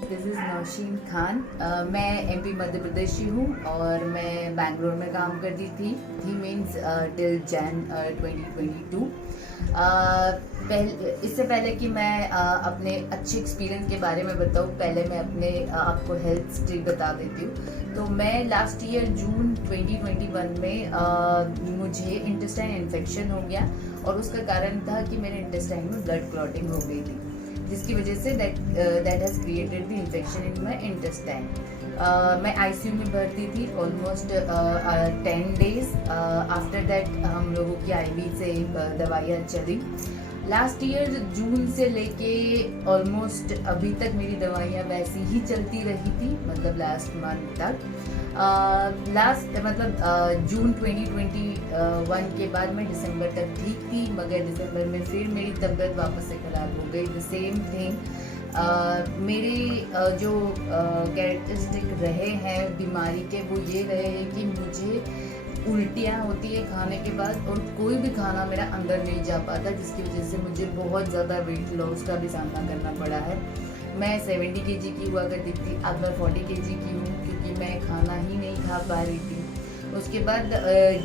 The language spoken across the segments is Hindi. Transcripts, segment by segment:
This is Nausheen Khan. मैं एमपी मध्य प्रदेश की हूँ और मैं बैंगलोर में काम करती थी मीन्स टिल जैन 2022। इससे पहले कि मैं अपने अच्छे एक्सपीरियंस के बारे में बताऊँ, पहले मैं अपने आपको हेल्थ हिस्ट्री बता देती हूँ। तो मैं लास्ट ईयर जून 2021 में मुझे इंटेस्टाइन इन्फेक्शन हो गया और उसका कारण था कि मेरे इंटेस्टाइन में ब्लड क्लॉटिंग हो गई थी, जिसकी वजह say that has created the infection in my intestine. मैं आईसीयू में भर्ती थी ऑलमोस्ट 10 डेज। आफ्टर दैट हम लोगों की आईवी से दवाइयाँ चली। लास्ट ईयर जून से लेके ऑलमोस्ट अभी तक मेरी दवाइयाँ वैसी ही चलती रही थी, मतलब लास्ट मंथ तक। जून 2021 के बाद मैं दिसंबर तक ठीक थी, मगर दिसंबर में फिर मेरी तबीयत वापस से ख़राब हो गई। The same thing. मेरे जो कैरेक्टरिस्टिक रहे हैं बीमारी के, वो ये रहे हैं कि मुझे उल्टियाँ होती है खाने के बाद और कोई भी खाना मेरा अंदर नहीं जा पाता, जिसकी वजह से मुझे बहुत ज़्यादा वेट लॉस का भी सामना करना पड़ा है। मैं 70 kg की हुआ करती थी, अब मैं 40 kg की हूँ, क्योंकि मैं खाना ही नहीं खा पा रही थी। उसके बाद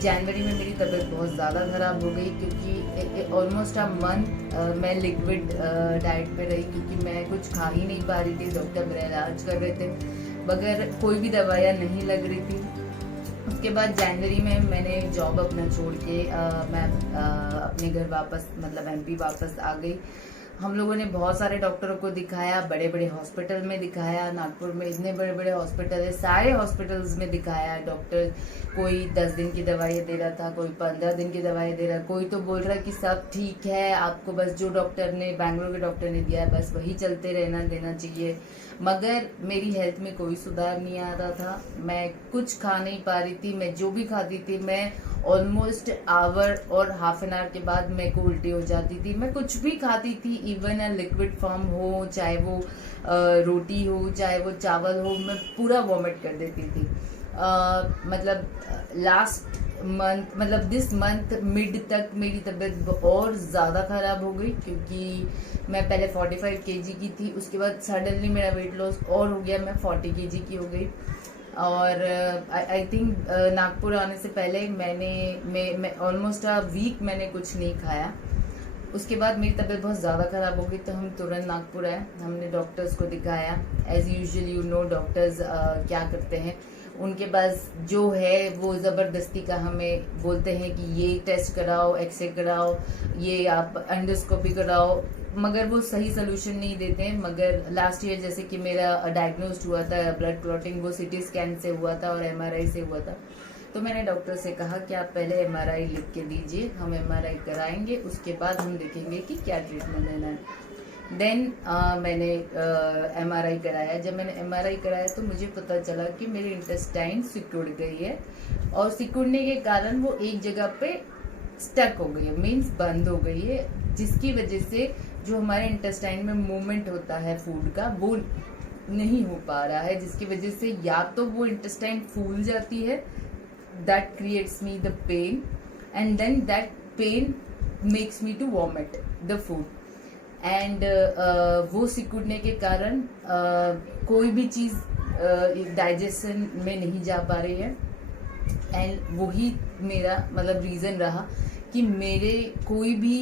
जनवरी में मेरी तबीयत बहुत ज़्यादा ख़राब हो गई, क्योंकि ऑलमोस्ट अ मंथ मैं लिक्विड डाइट पे रही, क्योंकि मैं कुछ खा ही नहीं पा रही थी। डॉक्टर मेरा इलाज कर रहे थे मगर कोई भी दवाइयाँ नहीं लग रही थी। उसके बाद जनवरी में मैंने जॉब अपना छोड़ के मैं अपने घर वापस, मतलब एमपी वापस आ गई। हम लोगों ने बहुत सारे डॉक्टरों को दिखाया, बड़े बड़े हॉस्पिटल में दिखाया। नागपुर में इतने बड़े बड़े हॉस्पिटल है, सारे हॉस्पिटल्स में दिखाया। डॉक्टर कोई 10 दिन की दवाइयाँ दे रहा था, कोई 15 दिन की दवाइयाँ दे रहा, कोई तो बोल रहा है कि सब ठीक है, आपको बस जो डॉक्टर ने, बैंगलोर के डॉक्टर ने दिया है बस वही चलते रहना देना चाहिए। मगर मेरी हेल्थ में कोई सुधार नहीं आ रहा था। मैं कुछ खा नहीं पा रही थी। मैं जो भी खाती थी, मैं ऑलमोस्ट आवर और हाफ एन आवर के बाद मेरे को उल्टी हो जाती थी। मैं कुछ भी खाती थी, इवन अ लिक्विड फॉर्म हो, चाहे वो रोटी हो, चाहे वो चावल हो, मैं पूरा वॉमिट कर देती थी। लास्ट मंथ, मतलब दिस मंथ मिड तक मेरी तबीयत और ज़्यादा ख़राब हो गई, क्योंकि मैं पहले 45 kg की थी। उसके बाद सडनली मेरा वेट लॉस और हो गया, मैं 40 kg की हो गई। और आई थिंक नागपुर आने से पहले मैं ऑलमोस्ट अ वीक मैंने कुछ नहीं खाया। उसके बाद मेरी तबीयत बहुत ज़्यादा ख़राब हो गई, तो हम तुरंत नागपुर आए। हमने डॉक्टर्स को दिखाया। As usual you know doctors क्या करते हैं, उनके पास जो है वो ज़बरदस्ती का हमें बोलते हैं कि ये टेस्ट कराओ, एक्सरे कराओ, ये आप एंडोस्कोपी कराओ, मगर वो सही सोल्यूशन नहीं देते हैं। मगर लास्ट ईयर जैसे कि मेरा डायग्नोस्ड हुआ था ब्लड क्लॉटिंग, वो सिटी स्कैन से हुआ था और एमआरआई से हुआ था। तो मैंने डॉक्टर से कहा कि आप पहले एमआरआई लिख के दीजिए, हम एमआरआई कराएंगे, उसके बाद हम देखेंगे कि क्या ट्रीटमेंट देना है। देन मैंने एमआरआई कराया। जब मैंने एमआरआई कराया तो मुझे पता चला कि मेरी इंटेस्टाइन सिकुड़ गई है, और सिकुड़ने के कारण वो एक जगह पे स्टक हो गई है, मीन्स बंद हो गई है, जिसकी वजह से जो हमारे इंटेस्टाइन में मूवमेंट होता है फूड का, वो नहीं हो पा रहा है, जिसकी वजह से या तो वो इंटेस्टाइन फूल जाती है, that creates me the pain, and then that pain makes me to vomit the food and वो सिकुड़ने के कारण कोई भी चीज़ डाइजेशन में नहीं जा पा रही है। एंड वही मेरा मतलब रीज़न रहा कि मेरे कोई भी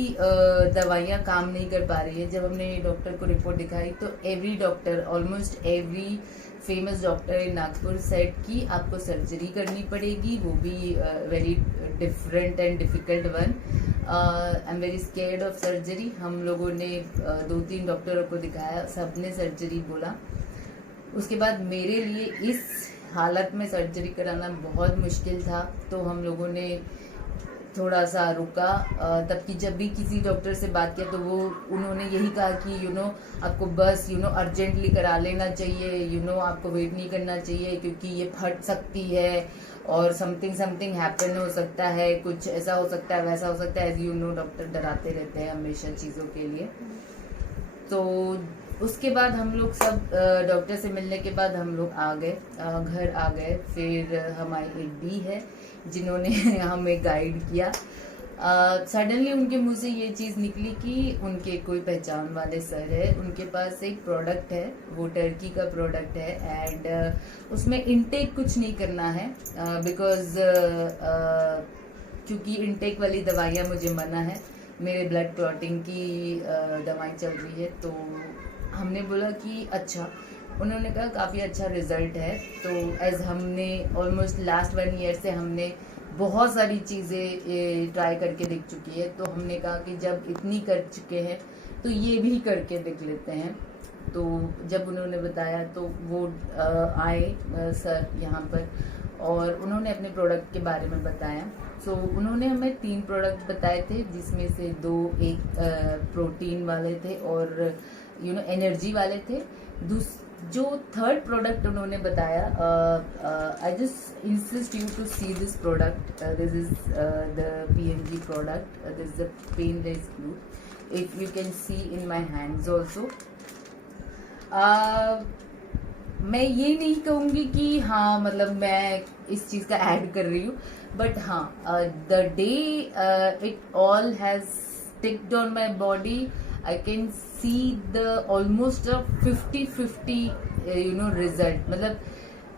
दवाइयाँ काम नहीं कर पा रही है। जब हमने डॉक्टर को रिपोर्ट दिखाई तो every doctor, almost every famous doctor in Nagpur said कि आपको सर्जरी करनी पड़ेगी, वो भी very different and difficult one. I am very scared of surgery. हम लोगों ने 2-3 डॉक्टरों को दिखाया, सब ने सर्जरी बोला। उसके बाद मेरे लिए इस हालत में सर्जरी कराना बहुत मुश्किल था, तो हम लोगों ने थोड़ा सा रुका। तब की जब भी किसी डॉक्टर से बात किया तो वो उन्होंने यही कहा कि आपको बस अर्जेंटली करा लेना चाहिए, आपको वेट नहीं करना चाहिए, क्योंकि ये फट सकती है और समथिंग हैपन हो सकता है, कुछ ऐसा हो सकता है, वैसा हो सकता है। एज डॉक्टर डराते रहते हैं हमेशा चीज़ों के लिए। तो उसके बाद हम लोग सब डॉक्टर से मिलने के बाद हम लोग आ गए, घर आ गए। फिर हमारी एक दी है जिन्होंने हमें गाइड किया। सडनली उनके मुंह से ये चीज़ निकली कि उनके कोई पहचान वाले सर है, उनके पास एक प्रोडक्ट है, वो टर्की का प्रोडक्ट है एंड उसमें इनटेक कुछ नहीं करना है बिकॉज क्योंकि इनटेक वाली दवाइयाँ मुझे मना है, मेरे ब्लड क्लॉटिंग की दवाई चल रही है। तो हमने बोला कि अच्छा, उन्होंने कहा काफ़ी अच्छा रिजल्ट है। तो एज हमने ऑलमोस्ट लास्ट 1 ईयर से हमने बहुत सारी चीज़ें ट्राई करके देख चुकी है, तो हमने कहा कि जब इतनी कर चुके हैं तो ये भी करके देख लेते हैं। तो जब उन्होंने बताया तो वो आए सर यहाँ पर और उन्होंने अपने प्रोडक्ट के बारे में बताया। सो उन्होंने हमें 3 प्रोडक्ट बताए थे, जिसमें से 2 एक प्रोटीन वाले थे और एनर्जी वाले थे। जो 3rd प्रोडक्ट उन्होंने बताया, I just insist you to see this product, this is the PNG product, this is the pain rescue, if you can see in my hands also. मैं ये नहीं कहूँगी कि हाँ मतलब मैं इस चीज़ का ऐड कर रही हूँ, बट हाँ the day it all has sticked on my body, I can see the almost a 50-50 result. मतलब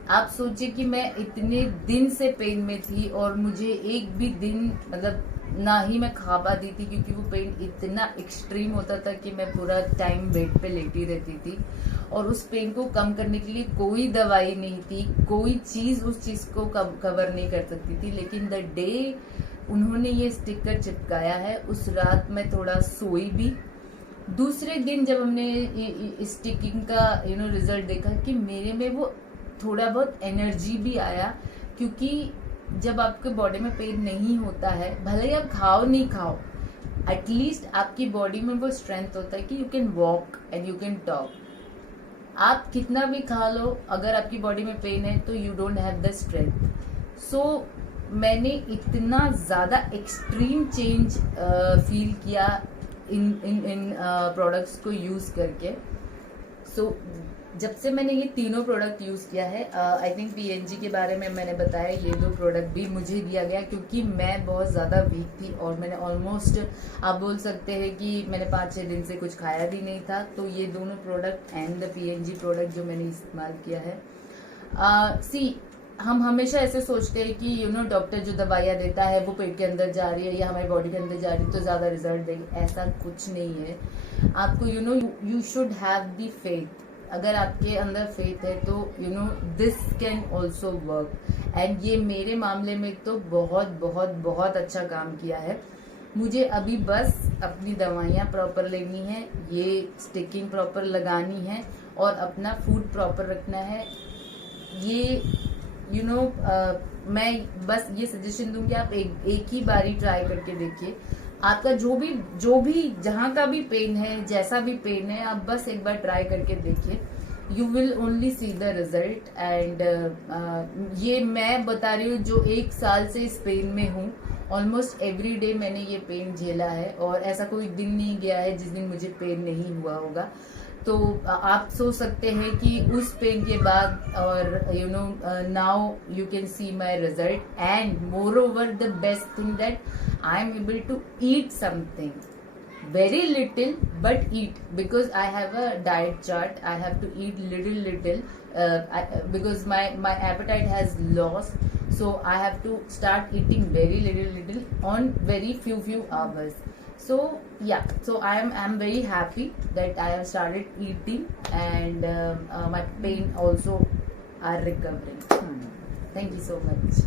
आप सोचिए कि मैं इतने दिन से पेन में थी और मुझे एक भी दिन मतलब ना ही मैं खा पाती थी, क्योंकि वो पेन इतना एक्सट्रीम होता था कि मैं पूरा टाइम बेड पे लेटी रहती थी और उस पेन को कम करने के लिए कोई दवाई नहीं थी, कोई चीज़ उस चीज़ को कवर नहीं कर सकती थी। लेकिन द डे उन्होंने ये स्टिकर चिपकाया है, उस रात मैं थोड़ा सोई भी। दूसरे दिन जब हमने स्टिकिंग का रिजल्ट देखा कि मेरे में वो थोड़ा बहुत एनर्जी भी आया, क्योंकि जब आपके बॉडी में पेन नहीं होता है, भले ही आप खाओ नहीं खाओ, एटलीस्ट आपकी बॉडी में वो स्ट्रेंथ होता है कि you can walk and you can talk. आप कितना भी खा लो, अगर आपकी बॉडी में पेन है तो you don't have the strength. So मैंने इतना ज़्यादा एक्सट्रीम चेंज फील किया इन प्रोडक्ट्स को यूज़ करके। सो जब से मैंने ये तीनों प्रोडक्ट यूज़ किया है, आई थिंक PNG के बारे में मैंने बताया, ये 2 प्रोडक्ट भी मुझे दिया गया क्योंकि मैं बहुत ज़्यादा वीक थी और मैंने ऑलमोस्ट आप बोल सकते हैं कि मैंने 5-6 दिन से कुछ खाया भी नहीं था। तो ये दोनों product and the PNG product जो मैंने इस्तेमाल किया है, हम हमेशा ऐसे सोचते हैं कि डॉक्टर जो दवाइयाँ देता है वो पेट के अंदर जा रही है या हमारी बॉडी के अंदर जा रही है तो ज़्यादा रिजल्ट देगी, ऐसा कुछ नहीं है। आपको you should have the faith. अगर आपके अंदर फेथ है तो this can also work, and ये मेरे मामले में तो बहुत बहुत बहुत अच्छा काम किया है। मुझे अभी बस अपनी दवाइयाँ प्रॉपर लेनी है, ये स्टिकिंग प्रॉपर लगानी है और अपना फूड प्रॉपर रखना है। ये मैं बस ये सजेशन दूंगी, आप एक ही बारी ट्राई करके देखिए। आपका जो भी जहाँ का भी पेन है, जैसा भी पेन है, आप बस एक बार ट्राई करके देखिए, you will only see the result. And ये मैं बता रही हूँ जो 1 साल से इस पेन में हूँ, ऑलमोस्ट एवरी डे मैंने ये पेन झेला है और ऐसा कोई दिन नहीं गया है जिस दिन मुझे पेन नहीं हुआ होगा। तो आप सोच सकते हैं कि उस पेन के बाद और now you can see my result, and moreover the best thing that I am able to eat something very little, but eat, because I have a diet chart. I have to eat little because my appetite has lost, so I have to start eating very little on very few hours. So yeah, so I'm very happy that I have started eating, and my pain also are recovering. Thank you so much.